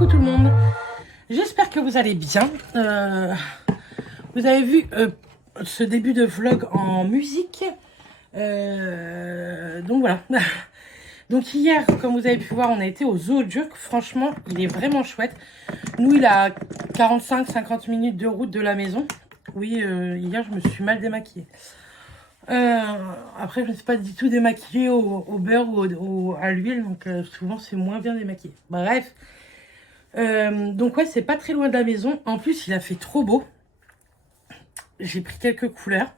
coucou tout le monde, j'espère que vous allez bien. Vous avez vu ce début de vlog en musique. Donc voilà. Donc hier, comme vous avez pu voir, on a été au Zoodurk. Franchement, il est vraiment chouette. Nous, il a 45-50 minutes de route de la maison. Oui, hier, je me suis mal démaquillée. Après, je ne suis pas du tout démaquillée au beurre ou à l'huile. Donc souvent, c'est moins bien démaquillée. Bref. Donc ouais, c'est pas très loin de la maison. En plus, il a fait trop beau. J'ai pris quelques couleurs.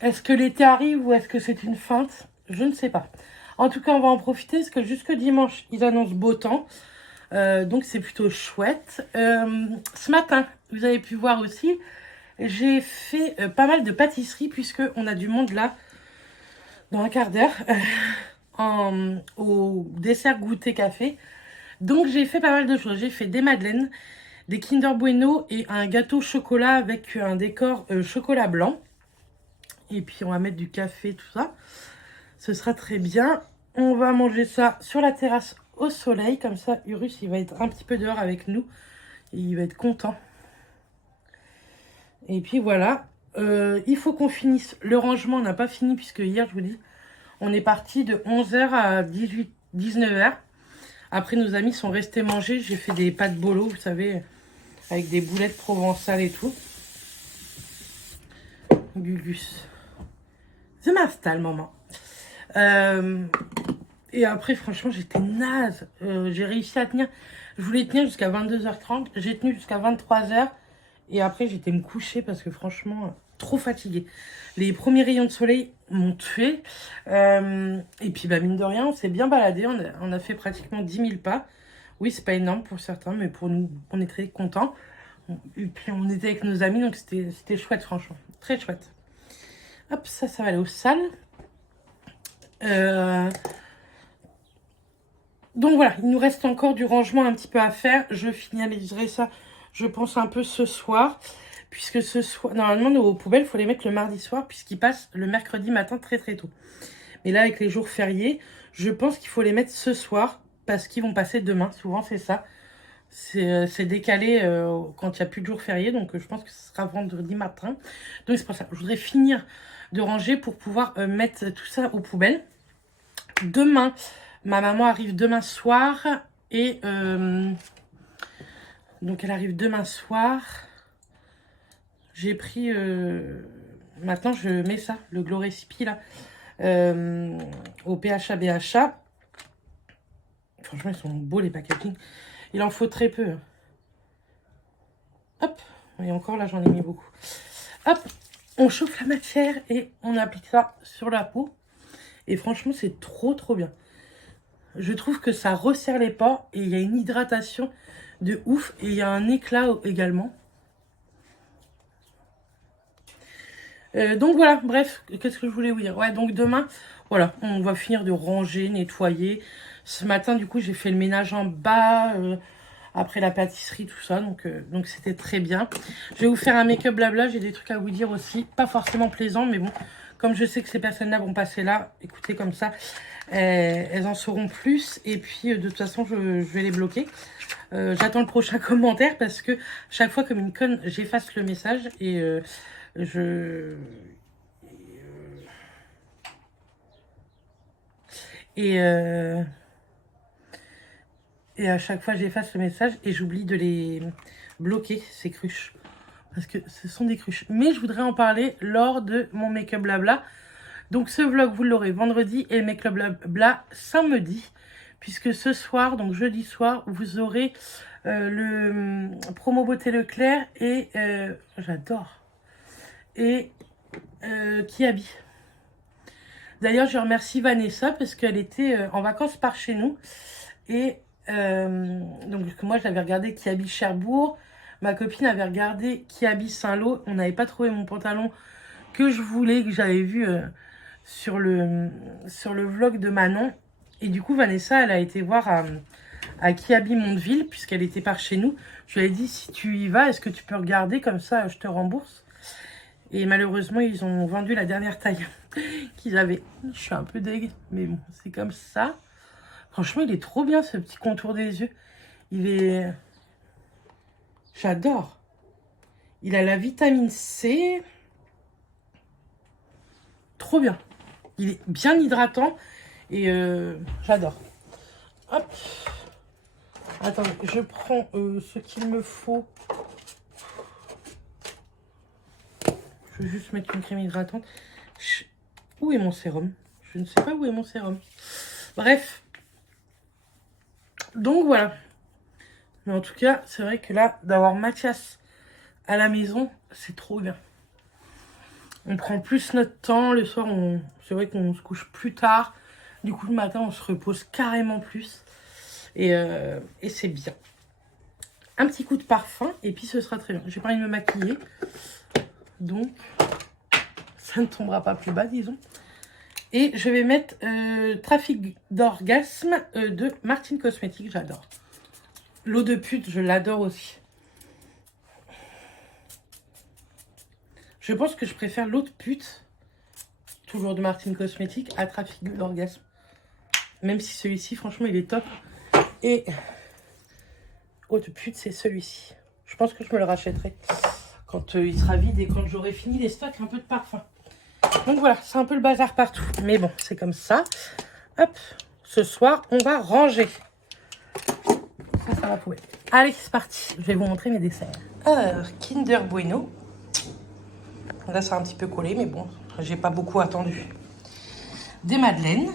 Est-ce que l'été arrive ou est-ce que c'est une feinte? Je ne sais pas. En tout cas, on va en profiter parce que jusque dimanche, ils annoncent beau temps. Donc c'est plutôt chouette. Ce matin, vous avez pu voir aussi, j'ai fait pas mal de pâtisseries puisque on a du monde là dans un quart d'heure au dessert goûter café. Donc j'ai fait pas mal de choses. J'ai fait des madeleines, des Kinder Bueno et un gâteau chocolat avec un décor chocolat blanc. Et puis on va mettre du café, tout ça. Ce sera très bien. On va manger ça sur la terrasse au soleil. Comme ça, Urus, il va être un petit peu dehors avec nous. Et il va être content. Et puis voilà. Il faut qu'on finisse le rangement. On n'a pas fini puisque hier, je vous dis, on est parti de 11h à 19h. Après, nos amis sont restés manger. J'ai fait des pâtes bolo, vous savez, avec des boulettes provençales et tout. Gugus. Je m'installe, maman. Et après, franchement, j'étais naze. J'ai réussi à tenir. Je voulais tenir jusqu'à 22h30. J'ai tenu jusqu'à 23h. Et après, j'étais me coucher parce que franchement, trop fatiguée. Les premiers rayons de soleil m'ont tuée. Et puis, bah, mine de rien, on s'est bien baladé. On a fait pratiquement 10 000 pas. Oui, c'est pas énorme pour certains, mais pour nous, on est très contents. Et puis, on était avec nos amis, donc c'était chouette, franchement. Très chouette. Hop, ça va aller aux salles. Donc voilà, il nous reste encore du rangement un petit peu à faire. Je finaliserai ça, je pense, un peu ce soir. Puisque ce soir, normalement, nos poubelles, il faut les mettre le mardi soir, puisqu'ils passent le mercredi matin très très tôt. Mais là, avec les jours fériés, je pense qu'il faut les mettre ce soir, parce qu'ils vont passer demain. Souvent, c'est ça. C'est décalé quand il n'y a plus de jours fériés, donc je pense que ce sera vendredi matin. Donc c'est pour ça que je voudrais finir de ranger pour pouvoir mettre tout ça aux poubelles. Demain, ma maman arrive demain soir et donc elle arrive demain soir. J'ai pris maintenant je mets ça, le Glow Recipe là, au PHA BHA. Franchement, ils sont beaux les packaging. Il en faut très peu. Hop, et encore là, j'en ai mis beaucoup. Hop, on chauffe la matière et on applique ça sur la peau. Et franchement, c'est trop trop bien. Je trouve que ça resserre les pores et il y a une hydratation de ouf. Et il y a un éclat également. Donc voilà, bref, qu'est-ce que je voulais vous dire? Ouais, donc demain, voilà, on va finir de ranger, nettoyer. Ce matin, du coup, j'ai fait le ménage en bas, après la pâtisserie, tout ça. Donc c'était très bien. Je vais vous faire un make-up blabla, j'ai des trucs à vous dire aussi. Pas forcément plaisants, mais bon, comme je sais que ces personnes-là vont passer là, écoutez, comme ça, elles en sauront plus. Et puis, de toute façon, je vais les bloquer. J'attends le prochain commentaire parce que chaque fois, comme une conne, j'efface le message et... Et à chaque fois, j'efface le message et j'oublie de les bloquer, ces cruches. Parce que ce sont des cruches. Mais je voudrais en parler lors de mon make-up blabla. Donc ce vlog, vous l'aurez vendredi et le make-up blabla samedi. Puisque ce soir, donc jeudi soir, vous aurez le promo beauté Leclerc et... j'adore. Et Kiabi. D'ailleurs, je remercie Vanessa parce qu'elle était en vacances par chez nous. Et donc moi, j'avais regardé Kiabi Cherbourg. Ma copine avait regardé Kiabi Saint-Lô. On n'avait pas trouvé mon pantalon que je voulais, que j'avais vu sur le vlog de Manon. Et du coup, Vanessa, elle a été voir à Kiabi Mondeville, puisqu'elle était par chez nous. Je lui ai dit, si tu y vas, est-ce que tu peux regarder? Comme ça, je te rembourse. Et malheureusement, ils ont vendu la dernière taille qu'ils avaient. Je suis un peu dégue, mais bon, c'est comme ça. Franchement, il est trop bien, ce petit contour des yeux. Il est... J'adore. Il a la vitamine C. Trop bien. Il est bien hydratant. Et j'adore. Hop. Attendez, je prends ce qu'il me faut. Je vais juste mettre une crème hydratante. Où est mon sérum? Je ne sais pas où est mon sérum. Bref. Donc voilà. Mais en tout cas, c'est vrai que là, d'avoir Mathias à la maison, c'est trop bien. On prend plus notre temps. Le soir, c'est vrai qu'on se couche plus tard. Du coup, le matin, on se repose carrément plus. Et c'est bien. Un petit coup de parfum et puis ce sera très bien. J'ai pas envie de me maquiller. Donc, ça ne tombera pas plus bas, disons. Et je vais mettre Trafic d'orgasme de Martine Cosmetics. J'adore. L'eau de pute, je l'adore aussi. Je pense que je préfère l'eau de pute, toujours de Martine Cosmetics, à Trafic d'orgasme. Même si celui-ci, franchement, il est top. Et eau de pute, c'est celui-ci. Je pense que je me le rachèterai quand il sera vide et quand j'aurai fini les stocks, un peu de parfum. Donc voilà, c'est un peu le bazar partout. Mais bon, c'est comme ça. Hop, ce soir, on va ranger. Ça va poubelle. Allez, c'est parti. Je vais vous montrer mes desserts. Alors, Kinder Bueno. Là, c'est un petit peu collé, mais bon, j'ai pas beaucoup attendu. Des madeleines.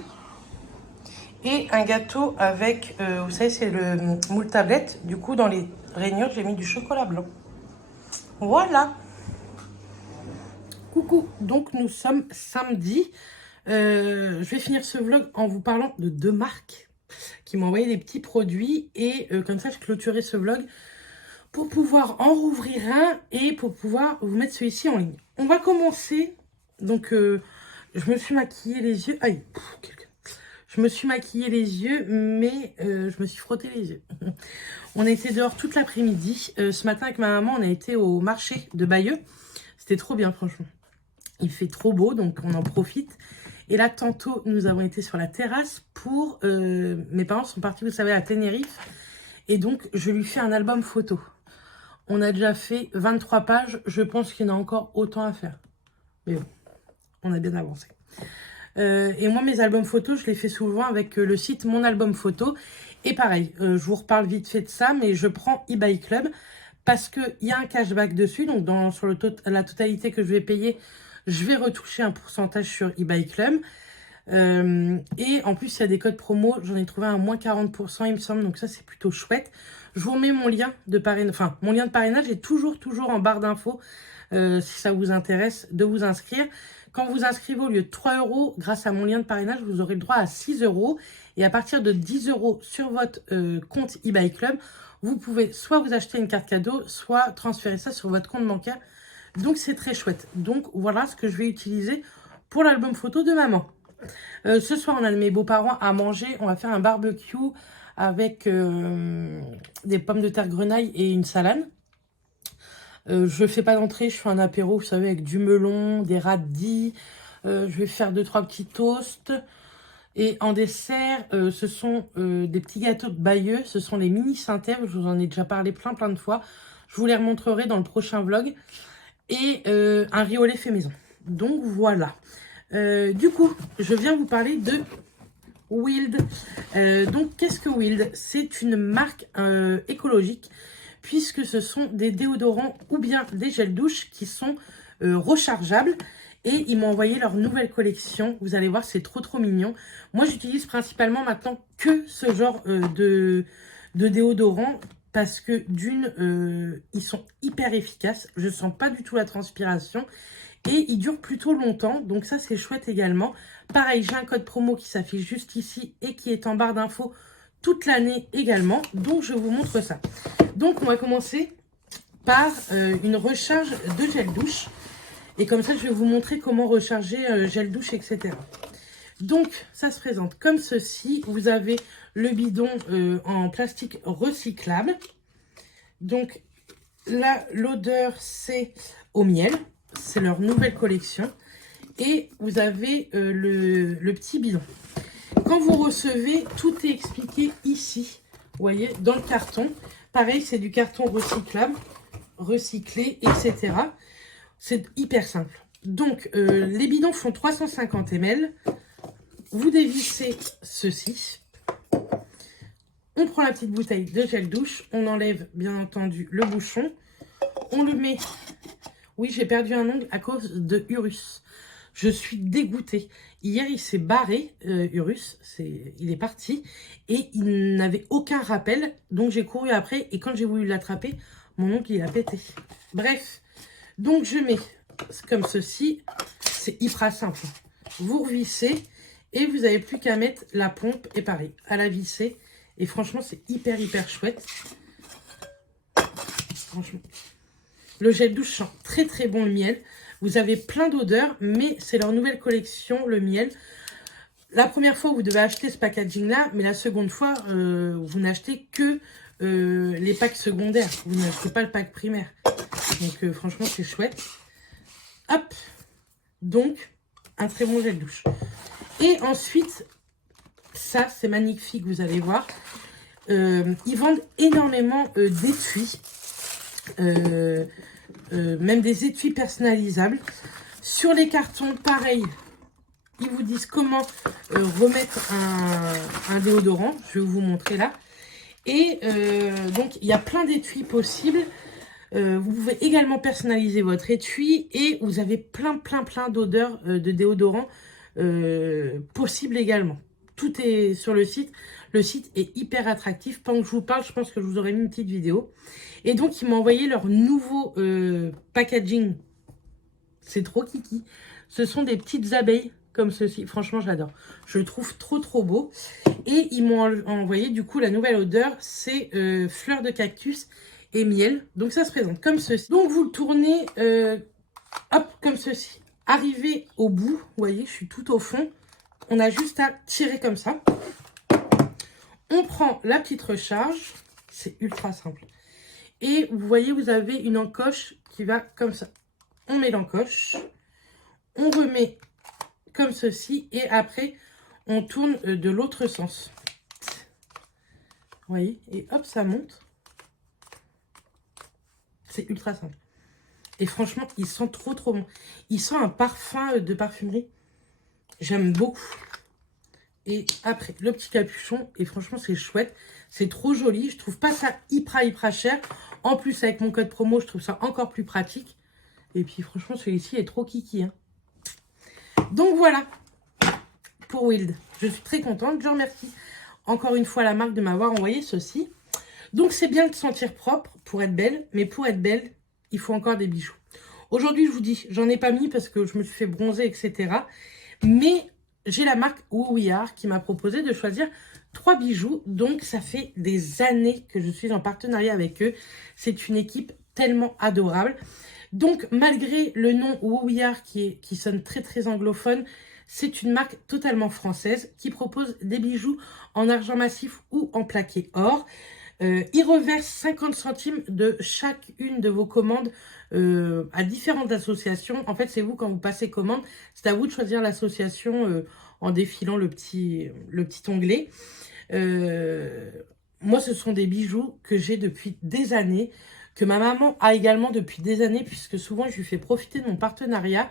Et un gâteau avec, vous savez, c'est le moule tablette. Du coup, dans les rainures, j'ai mis du chocolat blanc. Voilà. Coucou, donc nous sommes samedi. Je vais finir ce vlog en vous parlant de 2 marques qui m'ont envoyé des petits produits. Et comme ça, je clôturerai ce vlog pour pouvoir en rouvrir un et pour pouvoir vous mettre celui-ci en ligne. On va commencer. Donc, je me suis maquillée les yeux. Aïe, je me suis maquillée les yeux, mais je me suis frotté les yeux. On était dehors toute l'après-midi. Ce matin, avec ma maman, on a été au marché de Bayeux. C'était trop bien, franchement. Il fait trop beau, donc on en profite. Et là, tantôt, nous avons été sur la terrasse pour... mes parents sont partis, vous savez, à Tenerife. Et donc, je lui fais un album photo. On a déjà fait 23 pages. Je pense qu'il y en a encore autant à faire. Mais bon, on a bien avancé. Et moi, mes albums photos, je les fais souvent avec le site Mon Album Photo. Et pareil, je vous reparle vite fait de ça, mais je prends eBay Club parce qu'il y a un cashback dessus. Donc, sur la totalité que je vais payer, je vais retoucher un pourcentage sur eBay Club. Et en plus, il y a des codes promo. J'en ai trouvé un moins 40%, il me semble. Donc ça, c'est plutôt chouette. Je vous remets mon lien de parrainage. Enfin, mon lien de parrainage est toujours en barre d'infos. Si ça vous intéresse de vous inscrire. Quand vous inscrivez au lieu de 3 €, grâce à mon lien de parrainage, vous aurez le droit à 6 €. Et à partir de 10 € sur votre compte eBay Club, vous pouvez soit vous acheter une carte cadeau, soit transférer ça sur votre compte bancaire. Donc, c'est très chouette. Donc, voilà ce que je vais utiliser pour l'album photo de maman. Ce soir, on a mes beaux-parents à manger. On va faire un barbecue avec des pommes de terre grenaille et une salade. Je fais pas d'entrée, je fais un apéro, vous savez, avec du melon, des radis. Je vais faire 2-3 petits toasts. Et en dessert, ce sont des petits gâteaux de Bayeux. Ce sont les mini Saint-Ève. Je vous en ai déjà parlé plein de fois. Je vous les remontrerai dans le prochain vlog. Et un riz au lait fait maison. Donc voilà. Du coup, je viens vous parler de Wild. Donc, qu'est-ce que Wild? C'est une marque écologique, puisque ce sont des déodorants ou bien des gels douche qui sont rechargeables. Et ils m'ont envoyé leur nouvelle collection. Vous allez voir, c'est trop mignon. Moi, j'utilise principalement maintenant que ce genre de déodorant. Parce que d'une, ils sont hyper efficaces. Je ne sens pas du tout la transpiration. Et ils durent plutôt longtemps. Donc ça, c'est chouette également. Pareil, j'ai un code promo qui s'affiche juste ici. Et qui est en barre d'infos toute l'année également. Donc, je vous montre ça. Donc, on va commencer par une recharge de gel douche. Et comme ça, je vais vous montrer comment recharger gel douche, etc. Donc, ça se présente comme ceci. Vous avez le bidon en plastique recyclable. Donc, là, l'odeur, c'est au miel. C'est leur nouvelle collection. Et vous avez le petit bidon. Quand vous recevez, tout est expliqué ici. Vous voyez, dans le carton. Pareil, c'est du carton recyclable, recyclé, etc. C'est hyper simple. Donc, les bidons font 350 ml. Vous dévissez ceci. On prend la petite bouteille de gel douche. On enlève, bien entendu, le bouchon. On le met... Oui, j'ai perdu un ongle à cause de Urus. Je suis dégoûtée. Hier, il s'est barré, Urus. Il est parti. Et il n'avait aucun rappel. Donc, j'ai couru après. Et quand j'ai voulu l'attraper, mon ongle, il a pété. Bref. Donc, je mets comme ceci. C'est hyper simple. Vous revissez. Et vous n'avez plus qu'à mettre la pompe. Et pareil, à la visser. Et franchement, c'est hyper chouette. Franchement. Le gel douche sent très bon le miel. Vous avez plein d'odeurs, mais c'est leur nouvelle collection, le miel. La première fois, vous devez acheter ce packaging-là, mais la seconde fois, vous n'achetez que les packs secondaires. Vous n'achetez pas le pack primaire. Donc, franchement, c'est chouette. Hop. Donc, un très bon gel douche. Et ensuite, ça, c'est magnifique, vous allez voir. Ils vendent énormément d'étuis. Même des étuis personnalisables. Sur les cartons, pareil, ils vous disent comment remettre un déodorant. Je vais vous montrer là. Et donc, il y a plein d'étuis possibles. Vous pouvez également personnaliser votre étui et vous avez plein d'odeurs de déodorant possibles également. Tout est sur le site. Le site est hyper attractif. Pendant que je vous parle, je pense que je vous aurais mis une petite vidéo. Et donc, ils m'ont envoyé leur nouveau packaging. C'est trop kiki. Ce sont des petites abeilles comme ceci. Franchement, j'adore. Je le trouve trop beau. Et ils m'ont envoyé, du coup, la nouvelle odeur. C'est fleurs de cactus et miel. Donc, ça se présente comme ceci. Donc, vous le tournez, hop, comme ceci. Arrivé au bout, vous voyez, je suis tout au fond. On a juste à tirer comme ça. On prend la petite recharge. C'est ultra simple. Et vous voyez, vous avez une encoche qui va comme ça. On met l'encoche. On remet comme ceci. Et après, on tourne de l'autre sens. Vous voyez? Et hop, ça monte. C'est ultra simple. Et franchement, il sent trop bon. Il sent un parfum de parfumerie. J'aime beaucoup. Et après, le petit capuchon. Et franchement, c'est chouette. C'est trop joli. Je trouve pas ça hyper cher. En plus, avec mon code promo, je trouve ça encore plus pratique. Et puis, franchement, celui-ci est trop kiki. Hein. Donc, voilà. Pour Wild. Je suis très contente. Je remercie encore une fois la marque de m'avoir envoyé ceci. Donc, c'est bien de sentir propre pour être belle. Mais pour être belle, il faut encore des bijoux. Aujourd'hui, je vous dis, j'en ai pas mis parce que je me suis fait bronzer, etc. Mais j'ai la marque WooWeAre qui m'a proposé de choisir 3 bijoux. Donc, ça fait des années que je suis en partenariat avec eux. C'est une équipe tellement adorable. Donc, malgré le nom WooWeAre qui sonne très anglophone, c'est une marque totalement française qui propose des bijoux en argent massif ou en plaqué or. Ils reversent 50 centimes de chacune de vos commandes à différentes associations. En fait, c'est vous, quand vous passez commande, c'est à vous de choisir l'association en défilant le petit onglet. Moi, ce sont des bijoux que j'ai depuis des années, que ma maman a également depuis des années, puisque souvent, je lui fais profiter de mon partenariat.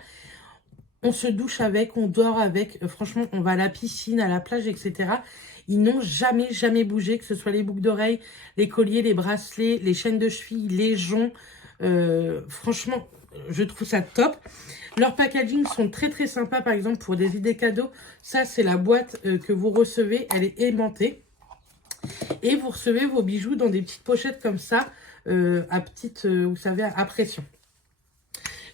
On se douche avec, on dort avec. Franchement, on va à la piscine, à la plage, etc. Ils n'ont jamais bougé, que ce soit les boucles d'oreilles, les colliers, les bracelets, les chaînes de cheville, les joncs. Franchement, je trouve ça top. Leurs packaging sont très sympas, par exemple, pour des idées cadeaux. Ça, c'est la boîte que vous recevez. Elle est aimantée. Et vous recevez vos bijoux dans des petites pochettes comme ça, à petite, vous savez, à pression.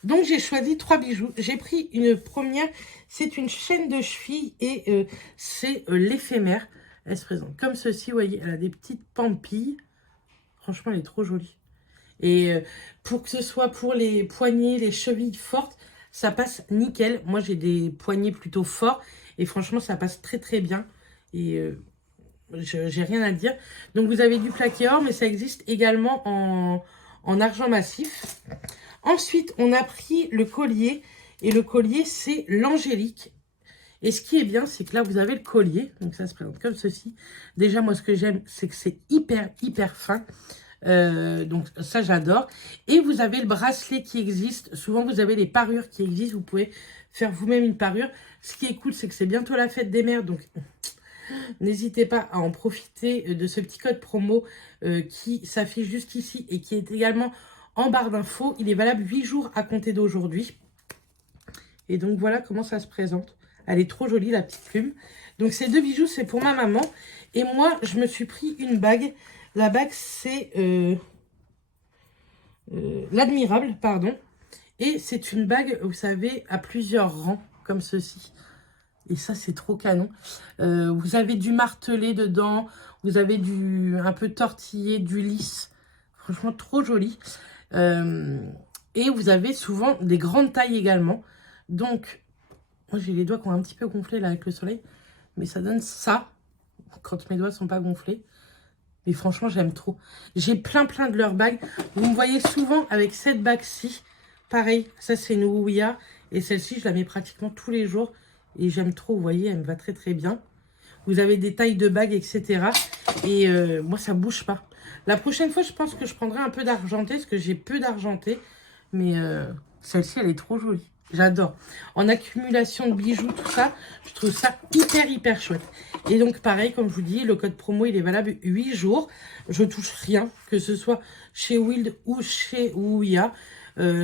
Donc, j'ai choisi 3 bijoux. J'ai pris une première, c'est une chaîne de cheville et c'est l'éphémère. Elle se présente comme ceci, vous voyez, elle a des petites pampilles. Franchement, elle est trop jolie. Et pour que ce soit pour les poignets, les chevilles fortes, ça passe nickel. Moi, j'ai des poignets plutôt forts et franchement, ça passe très bien. Et j'ai rien à dire. Donc, vous avez du plaqué or, mais ça existe également en argent massif. Ensuite, on a pris le collier. Et le collier, c'est l'angélique. Et ce qui est bien, c'est que là, vous avez le collier. Donc, ça se présente comme ceci. Déjà, moi, ce que j'aime, c'est que c'est hyper fin. Donc, ça, j'adore. Et vous avez le bracelet qui existe. Souvent, vous avez les parures qui existent. Vous pouvez faire vous-même une parure. Ce qui est cool, c'est que c'est bientôt la fête des mères. Donc, n'hésitez pas à en profiter de ce petit code promo qui s'affiche juste ici et qui est également en barre d'infos. Il est valable 8 jours à compter d'aujourd'hui. Et donc, voilà comment ça se présente. Elle est trop jolie, la petite plume. Donc, ces deux bijoux, c'est pour ma maman. Et moi, je me suis pris une bague. La bague, c'est l'admirable, pardon. Et c'est une bague, vous savez, à plusieurs rangs, comme ceci. Et ça, c'est trop canon. Vous avez du martelé dedans. Vous avez un peu tortillé, du lisse. Franchement, trop joli. Et vous avez souvent des grandes tailles également. Donc, moi, j'ai les doigts qui ont un petit peu gonflé là avec le soleil. Mais ça donne ça quand mes doigts ne sont pas gonflés. Mais franchement, j'aime trop. J'ai plein de leurs bagues. Vous me voyez souvent avec cette bague-ci. Pareil, ça c'est une Ouya. Et celle-ci, je la mets pratiquement tous les jours. Et j'aime trop, vous voyez, elle me va très bien. Vous avez des tailles de bagues, etc. Et moi, ça bouge pas. La prochaine fois, je pense que je prendrai un peu d'argenté. Parce que j'ai peu d'argenté. Mais celle-ci, elle est trop jolie. J'adore. En accumulation de bijoux, tout ça, je trouve ça hyper chouette. Et donc, pareil, comme je vous dis, le code promo, il est valable 8 jours. Je touche rien, que ce soit chez Wild ou chez Ouya.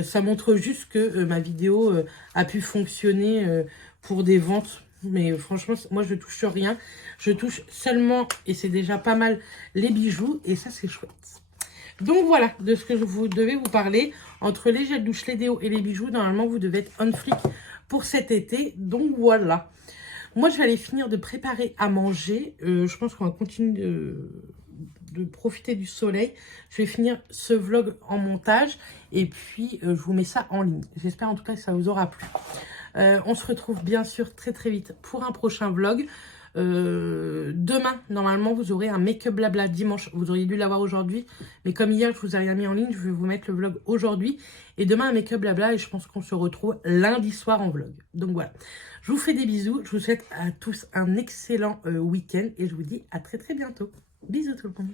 Ça montre juste que ma vidéo a pu fonctionner pour des ventes. Mais franchement, moi, je touche rien. Je touche seulement, et c'est déjà pas mal, les bijoux. Et ça, c'est chouette. Donc voilà, de ce que vous devez vous parler. Entre les gels douche, les déos et les bijoux, normalement, vous devez être on flic pour cet été. Donc voilà. Moi, je vais aller finir de préparer à manger. Je pense qu'on va continuer de profiter du soleil. Je vais finir ce vlog en montage. Et puis, je vous mets ça en ligne. J'espère en tout cas que ça vous aura plu. On se retrouve bien sûr très vite pour un prochain vlog. Demain, normalement, vous aurez un make-up blabla dimanche. Vous auriez dû l'avoir aujourd'hui. Mais comme hier, je vous ai rien mis en ligne, je vais vous mettre le vlog aujourd'hui. Et demain, un make-up blabla. Et je pense qu'on se retrouve lundi soir en vlog. Donc voilà. Je vous fais des bisous. Je vous souhaite à tous un excellent week-end. Et je vous dis à très bientôt. Bisous tout le monde.